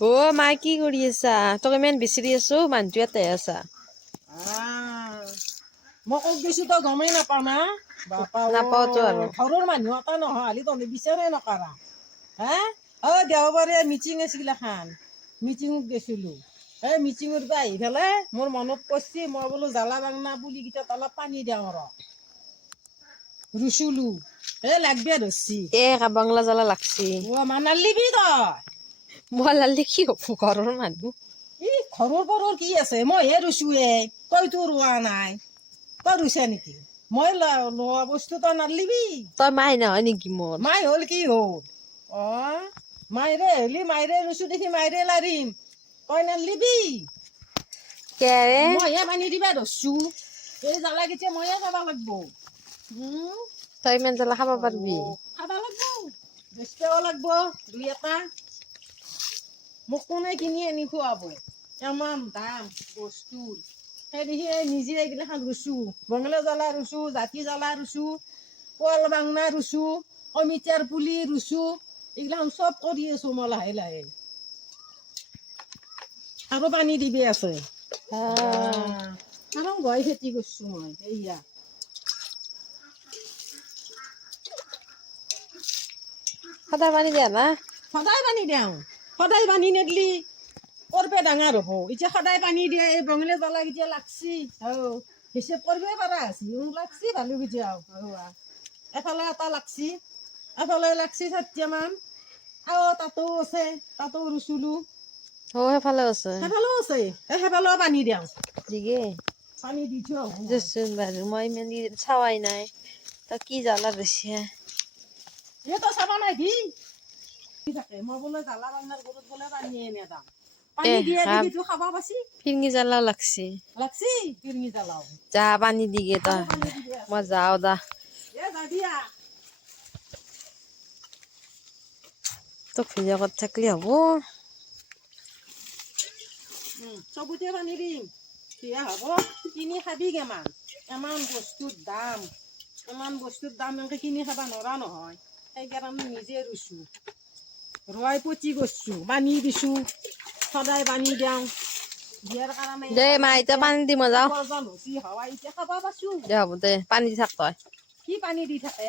অ মা কি কৰি আছা? তোক ইমান বিচাৰি আছো, মানুহটো ইয়াতে আছা। মই ক'ত গৈছো তই গমেই নাপাও না? বাপা নাপাওতো আৰু ঘৰৰ মানুহ এটা নহয় তহঁতে বিচাৰে নকৰা হে? দেওবাৰে মিটিং আছিল এখন, মিটিঙত গৈছিলো। এই মিটিঙৰ পৰা আহি পেলাই মোৰ মনত পৰিছে, মই বোলো জ্বালা বাংনা পুলিকেইটাত অলপ পানী দিওঁ ৰুচুলো লাগবে ধৰছি। বাংলা জ্বালা লাগছি। নালিবি তই। মই লালি কি হব ঘৰৰ মানুহ? ঘৰৰ কি আছে, মইহে ৰুচুৱে, তইতো ৰোৱা নাই। তই ৰুইছা নেকি? মই লোৱা বস্তু তই নালিবি। তই মাই নহয় নেকি মোৰ? মাই হ'ল কি হ'ল? মাইৰে হলি মাইৰে ৰুচু দেখি মাইৰে লাৰিম, তই নালিবি। কেৰে মইহে পানী দিবা ধৰছো, এই জ্বালা কেইটা মইহে যাব লাগব। তই ইমান জ্বালা খাব পাৰবি? খাবা লাগব, বেচবাও লাগব দুই এটা। মোক কোনে কিনি আনি খুৱাব? ইমান দাম বস্তুৰ। সেইদেখি নিজে এইগিলাখান ৰুচো, বঙলা জ্বালা ৰুচো, জাতি জ্বালা ৰুচো, কল বাংনা ৰুচো, অমিতাৰ পুলি ৰুচো, এইগিলাখান চব কৰি আছো মই লাহে লাহে। আৰু পানী দিবি আছে। আৰু গৈ খেতি কৰিছো মই এইয়া। সদায় পানী দিয়া না? সদায় পানী দিওঁ, সদায় পানী নিদিলি কৰপে ডাঙৰ হ'ব? এতিয়া সদায় পানী দিয়ে, এই বঙলা জ্বালা কেইটা লাগছি। হিচাপ কৰিবই পাৰা হৈছি, লাগছি ভালো কেইটাও। এফালে এটা লাগছি, এফালে লাগছি 4টা মান। তাতো আছে, তাতো ৰুচুলো। সেইফালেও আছে, সেইফালেও আছে, সেইফালেও পানী দিওঁ। দিগে পানী দি থৈ আহোঁ মই। দেচোন বাৰু, মই ইমান চাৱাই নাই। তই কি জ্বালা দিছে? তই চাবা নাহি থাকে, মই বোলে জ্বালা বাংনাৰ গৰুত বোলে পানীয়ে নেদাং। পানী দিয়ে দেখি তো খাবা পাছি। ফিৰিঙি জ্বালাও লাগছি। লাগছি ফিৰিঙি জ্বালাও। যা পানী দিগে তই, মই যাওঁ দা। যাবি আ। তোক ভিডিঅ' কৰি থাকলি হ'ব? চবতে পানী দিম, সেয়া হ'ব। কিনি খাবি কেমান? ইমান বস্তুৰ দাম, ইমান বস্তুৰ দাম এনেকে কিনি খাবা নৰা নহয়। সেইকাৰণে নিজে ৰুইছো, ৰোৱাই পতি কৰিছো, পানী দিছো, সদায় পানী দিওঁ। দিয়াৰ কাৰণে দে মা এতিয়া পানী দি মই যাওঁ। উপাৰ্জন হৈছে, হাৱা এতিয়া খাবা পাইছো। দে হ'ব দে, পানী দি থাক তই। কি পানী দি থাকে?